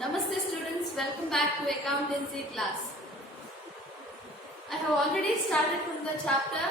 Namaste students, welcome back to accountancy class. I have already started from the chapter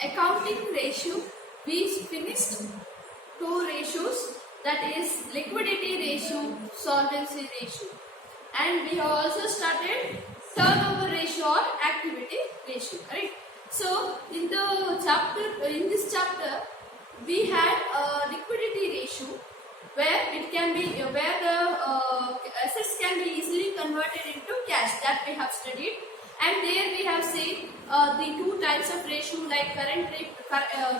accounting ratio. We finished two ratios, that is liquidity ratio, solvency ratio, and we have also started turnover ratio or activity ratio, right? So in this chapter we had a liquidity ratio where the assets can be easily converted into cash, that we have studied, and there we have seen the two types of ratio, like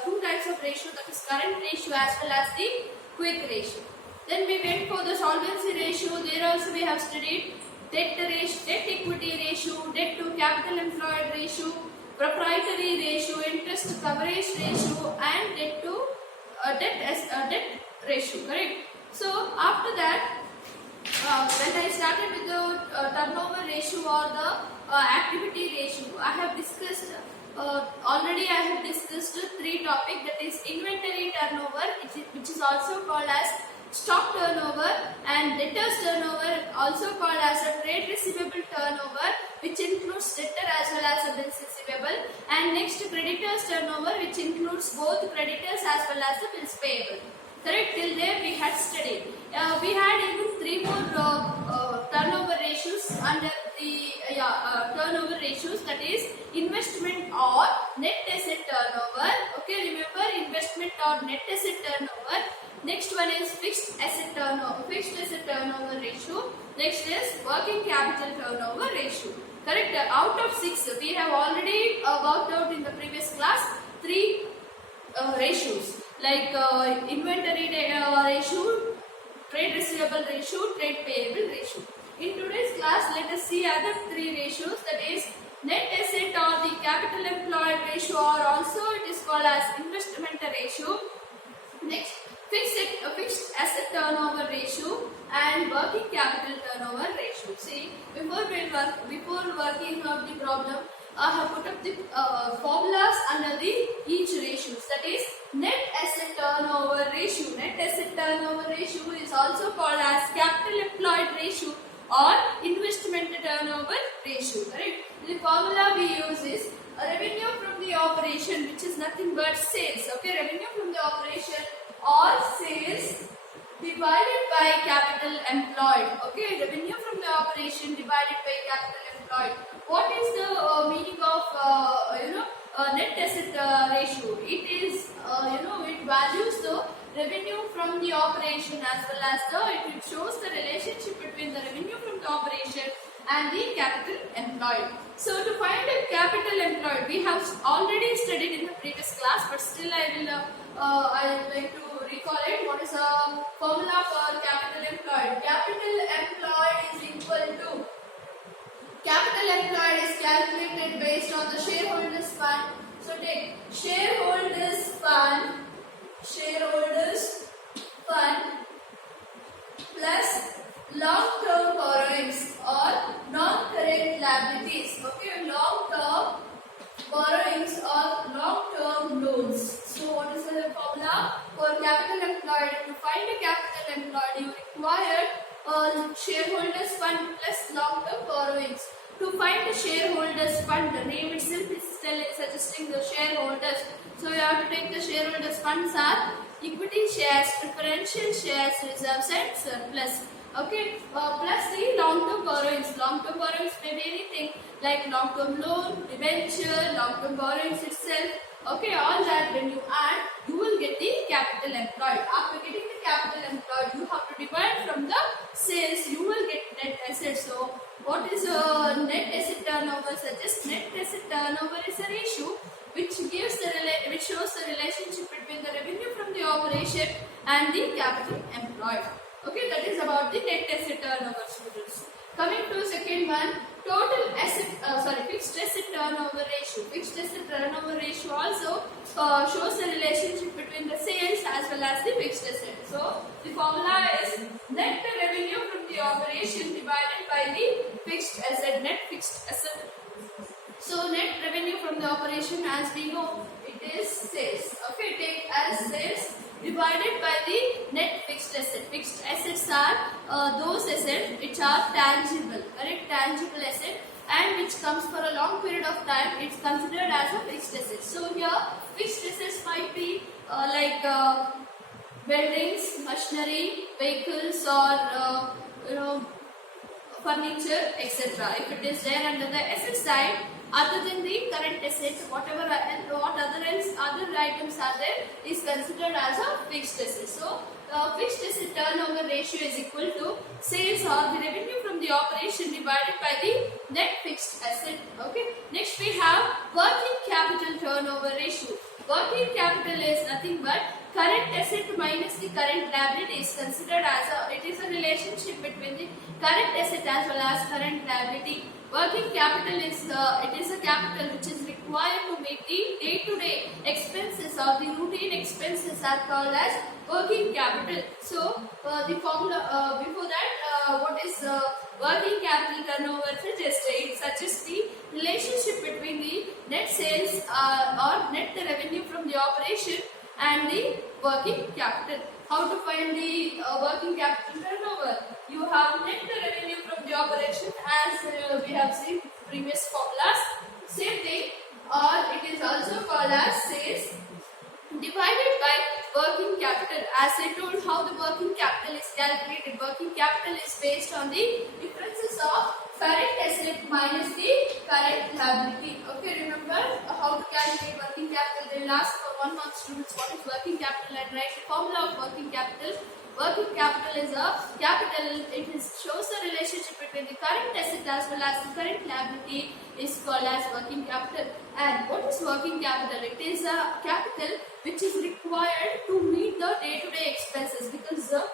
two types of ratio, that is current ratio as well as the quick ratio. Then we went for the solvency ratio. There also we have studied debt equity ratio, debt to capital employed ratio, proprietary ratio, interest coverage ratio, and debt to debt ratio, correct? So after that, when I started with the turnover ratio or the activity ratio, I have discussed three topics, that is inventory turnover, which is also called as stock turnover, and debtors turnover, also called as a trade receivable turnover, which includes debtor as well as a bills receivable, and next creditors turnover, which includes both creditors as well as the bills payable. Correct? Till there we had studied. We had even three more turnover ratios under the turnover ratios, that is investment or net asset turnover. Okay, remember investment or net asset turnover. Next one is fixed asset turnover ratio. Next is working capital turnover ratio. Correct? Out of 6, we have already worked out in the previous class 3 ratios, like inventory ratio, trade receivable ratio, trade payable ratio. In today's class, let us see other 3 ratios, that is net asset or the capital employed ratio, or also it is called as investment ratio. Next, fixed asset turnover ratio and working capital turnover ratio. See, before working out the problem, I have put up the formulas under the each ratios, that is net asset turnover ratio. Net asset turnover ratio is also called as capital employed ratio or investment turnover ratio, correct? The formula we use is revenue from the operation, which is nothing but sales. Okay, revenue from the operation or sales divided by capital employed. Okay, revenue from the operation divided by capital employed. What is the meaning of net asset ratio? It is it values the revenue from the operation as well as it shows the relationship between the revenue from the operation and the capital employed. So to find the capital employed, we have already studied in the previous class, but still I would like to recall it. What is the formula for capital employed? Capital employed is equal to, capital employed is calculated based on the shareholders fund. So take shareholders fund plus long-term borrowings or non-current liabilities. Okay, long-term borrowings or long-term loans. So what is the formula for capital employed? To find a capital employed, you require shareholders fund plus long-term borrowings. To find the shareholders fund, the name itself is suggesting the shareholders. So you have to take the shareholders funds are equity shares, preferential shares, reserves and surplus. Okay, plus the long-term borrowings. Long-term borrowings may be anything like long-term loan, debenture, long-term borrowings itself. Okay, all that when you add, you will get the capital employed. After getting the capital employed, you have to divide from the sales. You will get net assets. So, what is net asset turnover? Suggest net asset turnover is a ratio which shows the relationship between the revenue from the operation and the capital employed. Okay, that is about the net asset turnover, students. Coming to second one, fixed asset turnover ratio. Fixed asset turnover ratio also shows the relationship between the sales as well as the fixed asset. So the formula is net revenue from the operation divided by the fixed asset, net fixed asset. So net revenue from the operation, as we know, it is sales. Okay, take as sales divided by the net fixed asset. Fixed assets are those assets which are tangible, correct? Tangible asset, and which comes for a long period of time, it's considered as a fixed asset. So here fixed assets might be like buildings, machinery, vehicles, or furniture, etc. If it is there under the asset side, other than the current assets, whatever what other items are there is considered as a fixed asset. So fixed asset turnover ratio is equal to sales or the revenue from the operation divided by the net fixed asset. Okay. Next we have working capital turnover ratio. Working capital is nothing but current asset minus the current liability is considered as it is a relationship between the current asset as well as current liability. Working capital is it is a capital which is required to meet the day-to-day expenses or the routine expenses are called as working capital. So the formula before that, what is working capital turnover suggests? It suggests the relationship between the net sales or net revenue from the operation and the working capital. How to find the working capital turnover? You have net revenue from the operation as we have seen previous formulas. Same thing, or it is also called as sales divided by working capital. As I told how the working capital is calculated. Working capital is based on the differences of current asset minus the current liability. Okay, remember how to calculate working capital. They will ask for 1 mark students what is working capital and write the formula of working capital. Working capital is a capital. It shows the relationship between the current asset as well as the current liability is called as working capital. And what is working capital? It is a capital which is required to meet the day-to-day expenses, because the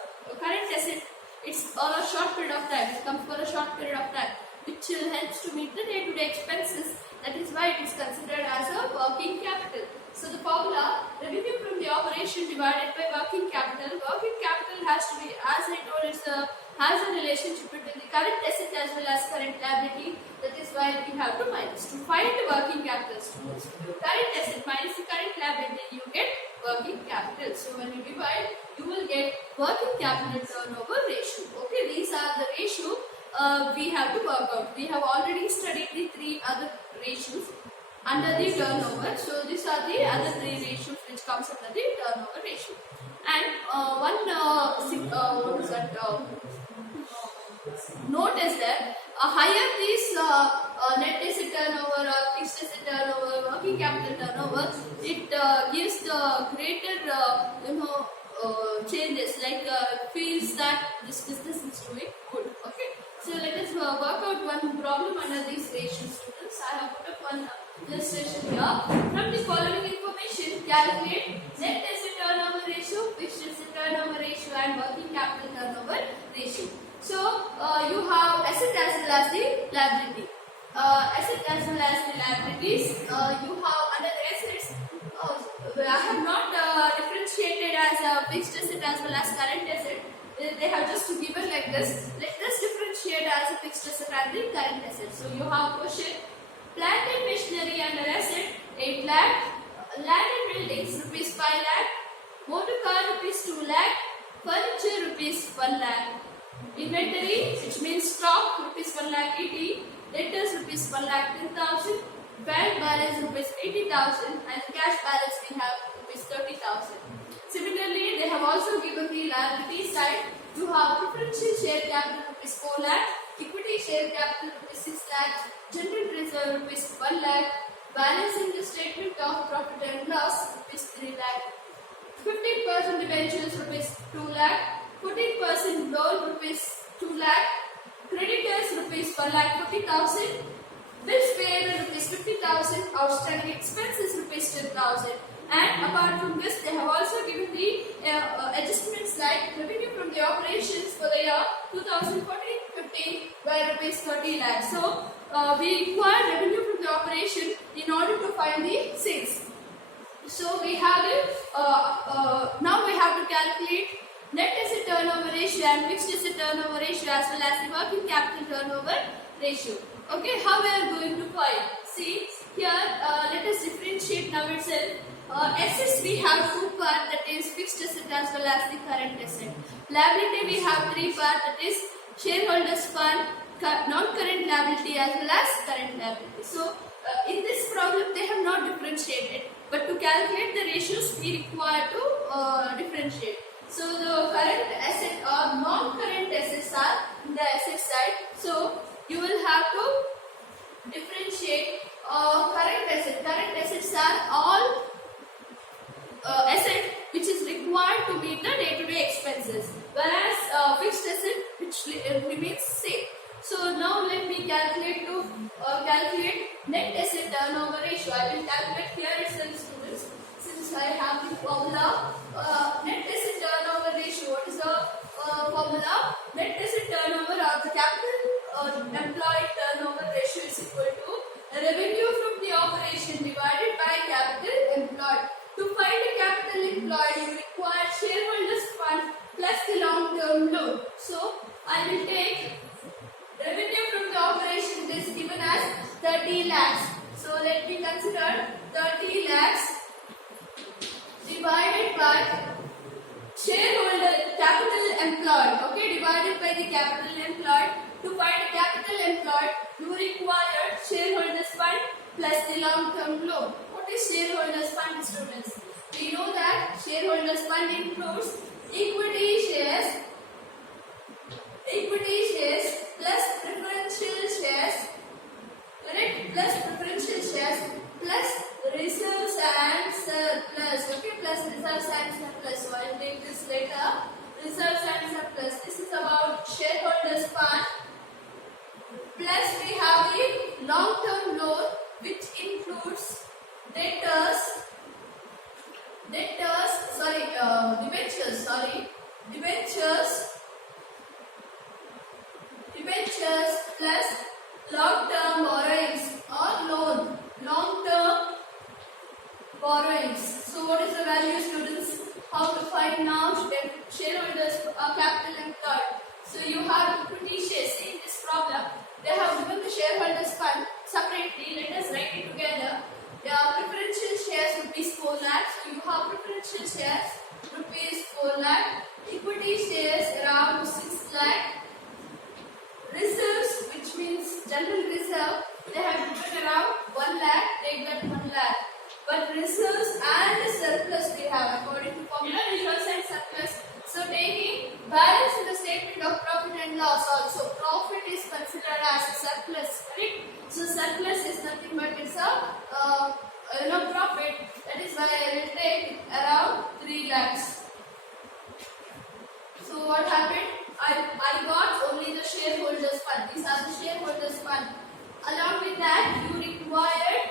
current asset, it's for a short period of time. It comes for a short period of time, which helps to meet the day-to-day expenses. That is why it is considered as a working capital. So the formula, revenue from the operation divided by working capital. Working capital has to be, as I told, has a relationship between the current asset as well as current liability. That is why we have to minus. To find the working capital, current asset minus the current liability, you get working capital. So when you divide, you will get working capital turnover ratio. Okay, these are the ratio we have to work out. We have already studied the 3 other ratios under the turnover. So these are the other 3 ratios which comes under the turnover ratio. And note is that higher this net asset turnover or fixed asset turnover, working capital turnover, it gives the greater changes, like feels that this business is doing good. Okay, so let us work out one problem under these ratios, students. I have put up one illustration here. From the following information, calculate net asset turnover ratio, fixed asset turnover ratio, and working capital turnover ratio. So you have asset as well as the liability. Asset as well as the liabilities. You have under the assets. I have not differentiated as a fixed asset as well as current asset. They have just given like this. Let us differentiate as a fixed asset and the current asset. So you have question: plant and machinery under asset 8 lakh, land and buildings rupees 5 lakh, motor car rupees 2 lakh, furniture rupees 1 lakh. Inventory, which means stock, rupees 1 lakh 80, debtors rupees 1 lakh 10,000, bank balance rupees 80,000, and cash balance we have rupees 30,000. Similarly, they have also given the liability side. You have preferential share capital rupees 4 lakh, equity share capital rupees 6 lakh, general reserve rupees 1 lakh, balance in the statement of profit and loss rupees 3 lakh, 15% debentures rupees 2 lakh, 14% loan rupees 2 lakh, creditors rupees 1 lakh 40,000, bills payable rupees 50,000, outstanding expenses rupees 10,000. And apart from this, they have also given the adjustments like revenue from the operations for the year 2014-15 by rupees 30 lakh. So we require revenue from the operation in order to find the sales. So we have it. Now we have to calculate net asset turnover ratio and fixed asset turnover ratio as well as the working capital turnover ratio. Okay, how we are going to find? See here, let us differentiate now itself. Assets we have two parts, that is fixed asset as well as the current asset. Liability we have three parts, that is shareholders fund, non-current liability as well as current liability. So in this problem they have not differentiated, but to calculate the ratios we require to differentiate. So the current asset or non-current assets are in the asset side. So you will have to differentiate current assets. Current assets are all asset which is required to meet the day-to-day expenses, whereas fixed asset which remains same. So now let me calculate net asset turnover ratio. I will calculate here itself, students, since I have the formula. Net asset turnover ratio. What is the formula? Net asset turnover or the capital employed turnover ratio is equal to revenue from the operation divided by capital employed. To find the capital employed, you require shareholders fund plus the long-term loan. So I will take revenue from the operation. It is given as 30 lakhs. So let me consider 30 lakhs divided by shareholder capital employed. Okay, divided by the capital employed. To find the capital employed, you require shareholders fund plus the long-term loan. What is shareholders fund, students? We know that shareholders fund includes equity shares plus preferential shares, correct? Plus preferential shares plus reserves and surplus. Okay, plus reserves and surplus. So I will take this later. Reserves and surplus. This is about shareholders fund. Plus we have the long-term loan which includes debentures plus long-term borrowings or long-term borrowings. So what is the value, students? How to find now shareholders capital employed? So you have equity shares. See, in this problem they have given the shareholders fund separately. Let us write it together. Preferential shares rupees 4 lakh. So you have preferential shares rupees 4 lakh. Equity shares around 6 lakh. Reserves, which means general reserve, they have given around 1 lakh. Take that 1 lakh. But reserves and the surplus we have according to formula reserves and surplus. So taking balance in the statement of profit and loss also, profit is considered as a surplus, correct? So surplus is nothing but it's a profit. That is why I will take around 3 lakhs. So what happened? I got only the shareholders fund. These are the shareholders fund. Along with that, you required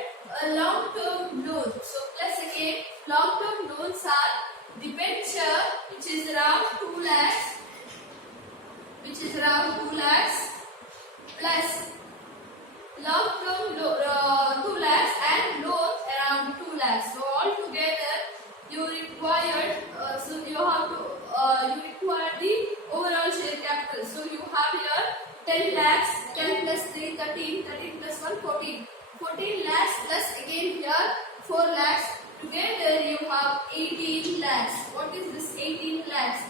a long-term loan. So plus again, long-term loans are debenture, which is around 2 lakhs, plus long-term 2 lakhs and loans around 2 lakhs. So all together, you required. You require the overall share capital. So you have here 10 lakhs, 10 plus 3, 13, 13 plus 1, 14. 14 lakhs plus again here 4 lakhs. Together you have 18 lakhs. What is this 18 lakhs?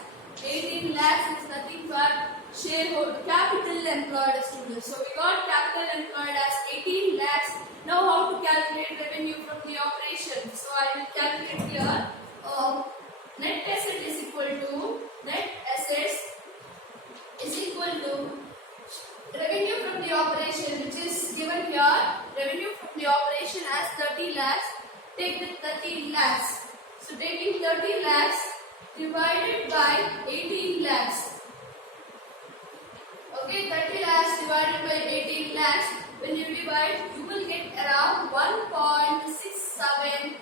18 lakhs is nothing but shareholder capital employed, students. So we got capital employed as 18 lakhs. Now how to calculate revenue from the operation? So I will calculate here. Net asset is equal to revenue from the operation, which is given here. Revenue from the operation as 30 lakhs. Take the 30 lakhs. So taking 30 lakhs divided by 18 lakhs. Okay, 30 lakhs divided by 18 lakhs. When you divide, you will get around 1.67.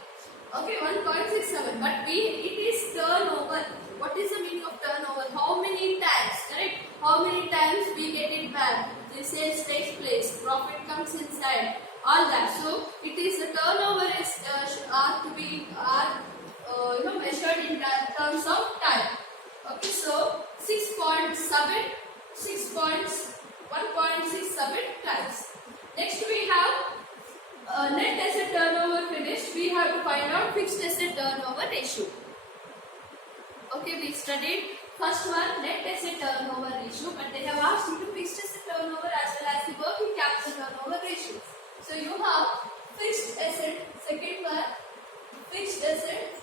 Okay, 1.67. But it is turnover. What is the meaning of turnover? How many times? Correct? How many times we get it back? The sales takes place. Profit comes inside. All that. So it is the turnover is measured in terms of time. Okay, so 1.67 times. Next we have net asset turnover finished, we have to find out fixed asset turnover ratio. Okay, we studied first one, net asset turnover ratio, but they have asked you to fixed asset turnover as well as the working capital turnover ratio. So you have fixed asset, second one, fixed asset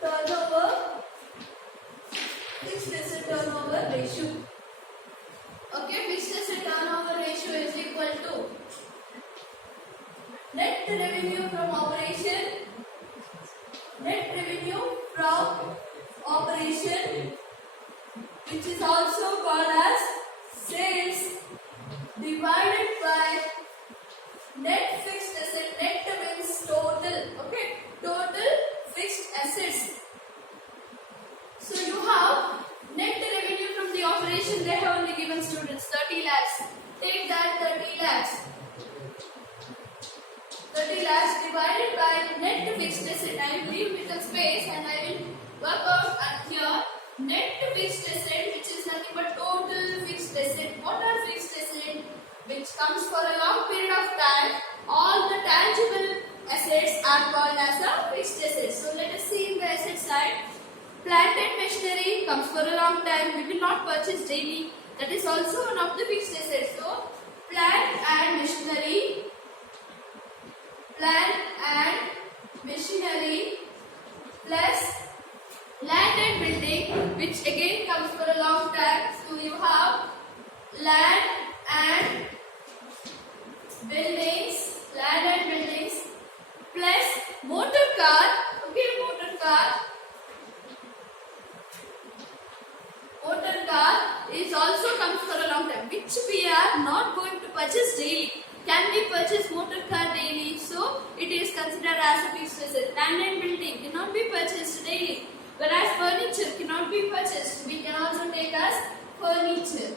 turnover, fixed asset turnover ratio. Okay, fixed asset turnover ratio is equal to net revenue from operation, net revenue from operation, which is also called as sales, divided by net fixed asset. Net means total. Okay, total fixed assets. So you have net revenue from the operation. They have only given students 30 lakhs. Take that 30 lakhs. 30 lakhs divided by net fixed asset. I will leave little space and I will work out at here. Net fixed asset, which is nothing but total fixed asset. What are fixed asset? Which comes for a long period of time. All the tangible assets are called as a fixed asset. So let us see in the asset side. Plant and machinery comes for a long time. We will not purchase daily. That is also one of the fixed assets. So plant and machinery, plant and machinery plus land and building, which again comes for a long time. So you have land and buildings, plus motor car. Okay, motor car is also comes for a long time, which we are not going to purchase daily. Can we purchase motor car daily? So it is considered as a fixed asset. Land and building cannot be purchased daily, whereas furniture cannot be purchased. We can also take as furniture.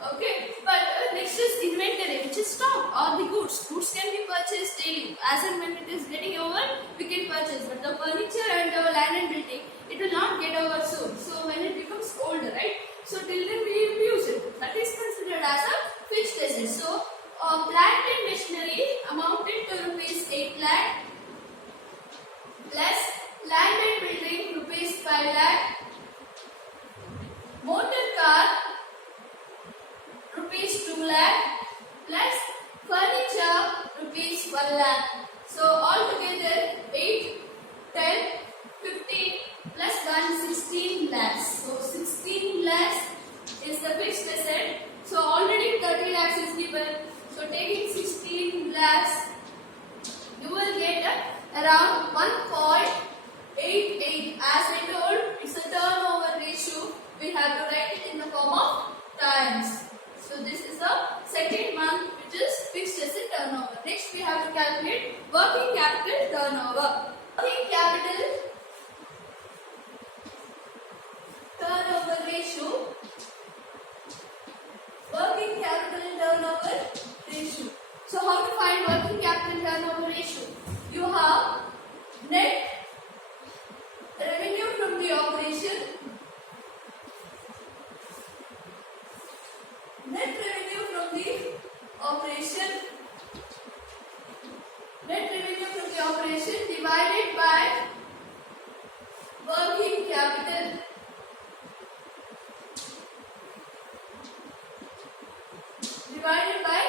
Okay, but next is inventory, which is stock or the goods. Goods can be purchased daily. As and when it is getting over, we can purchase. But the furniture and the land and building, it will not get over soon. So when it becomes older, right? So till then we will use it. That is considered as a fixed asset. So plant and machinery amounted to rupees 8 lakh plus land and building rupees 5 lakh, motor car rupees 2 lakh plus furniture rupees 1 lakh. So altogether 8, 10, 15 plus 1, 16 lakhs. So 16 lakhs is the fixed asset. So already 30 lakhs is given. So taking 16 lakhs, you will get around 1.88. As I told, it's a turnover ratio. We have to write it in the form of times. So this is the second one, which is fixed asset turnover. Next we have to calculate working capital turnover. Working capital turnover ratio. Working capital turnover ratio. So how to find working capital turnover ratio? You have net revenue from the operation, net revenue from the operation, net revenue from the operation divided by working capital. Divided by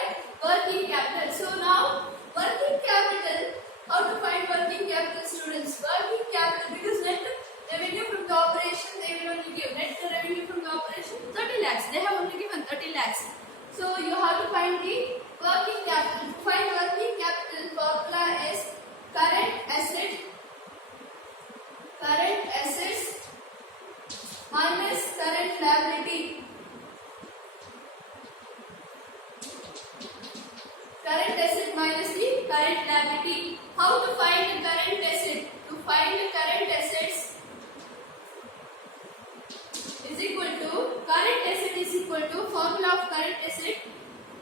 working capital. So now working capital, how to find working capital, students? Working capital, because net revenue from the operation they will only give. Net revenue from the operation 30 lakhs. They have only given 30 lakhs. So you have to find the working capital. To find working capital, formula is current assets minus current liability. Current asset minus the current liability. How to find the current asset? To find the current assets is equal to, current asset is equal to, formula of current asset.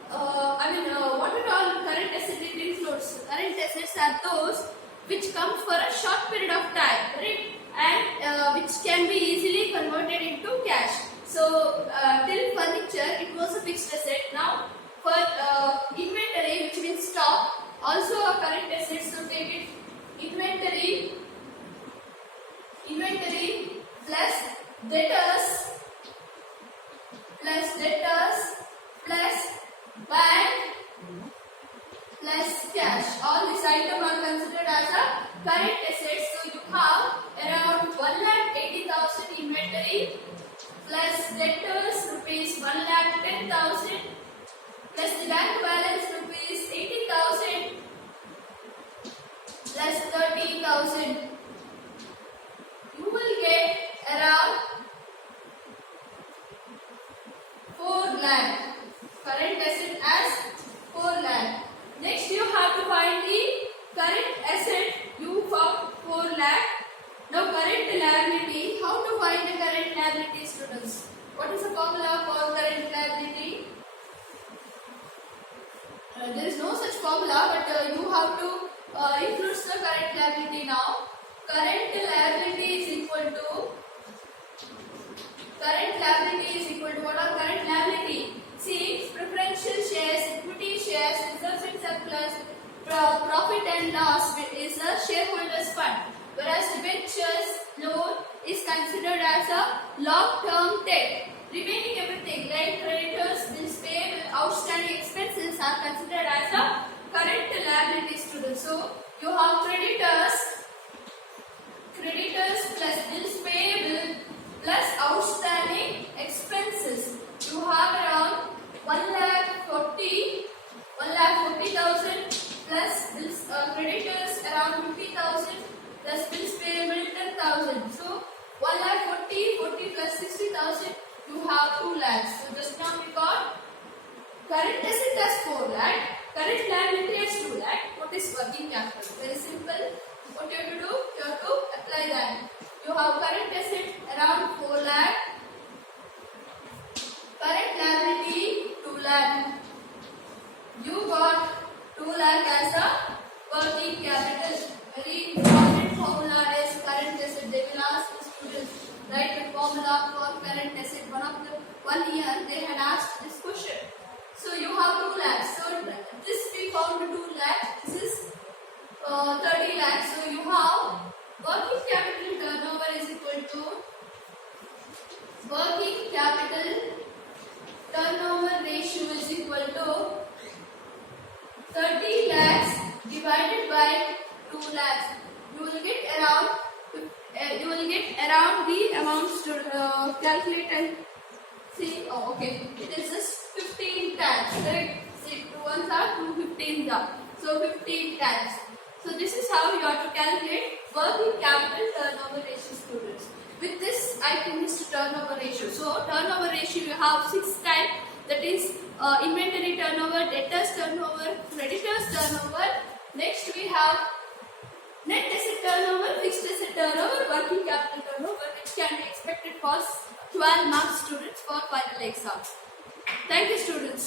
What are all current asset it includes? Current assets are those which come for a short period of time, right? And which can be easily converted into cash. So till furniture, it was a fixed asset. Now For inventory, which means stock, also a current asset, so take it inventory plus debtors plus bank plus cash. All this item are considered as a current assets. So you have around 1,80,000 inventory plus debtors rupees 1,10,000 plus the bank balance rupees 80,000 plus 30,000. You will get around 4 lakh. Current asset as 4 lakh. Next you have to find the current asset. You found 4 lakh. Now current liability. How to find the current liability, students? What is the formula for current liability? There is no such formula, but you have to include the current liability now. Current liability is equal to what are current liability? See, preferential shares, equity shares, reserves and surplus, profit and loss is a shareholders fund, whereas debentures loan is considered as a long-term debt. Remaining everything like creditors, bills payable, outstanding expenses are considered as a current liability, students. So you have creditors plus bills payable plus outstanding expenses. You have around 1,40,000 plus bills creditors around 50,000 plus bills payable 10,000. So 1,40,000 plus 60,000. You have 2 lakhs. So just now we got current asset as 4 lakh, current liability as 2 lakh. What is working capital? Very simple. What you have to do? You have to apply that. You have current asset around 4 lakh, current liability 2 lakh. You got 2 lakh as a working capital. Very important formula is current asset. They will ask the students write the formula for current asset. One year they had asked this question. So you have 2 lakhs. So this we found 2 lakhs. This is 30 lakhs. So you have working capital turnover is equal to working capital turnover ratio is equal to 30 lakhs divided by 2 lakhs. You will get around the amounts to calculate and see. Oh, okay. It is just 15 times. Correct? See, 2 ones are 2 15s are. So 15 times. So this is how you have to calculate working capital turnover ratio, students. With this, I finish turnover ratio. So turnover ratio you have 6 types. That is inventory turnover, debtors turnover, creditors turnover. Next we have net asset turnover, fixed asset turnover, working capital turnover, which can be expected for 12 marks, students, for final exams. Thank you, students.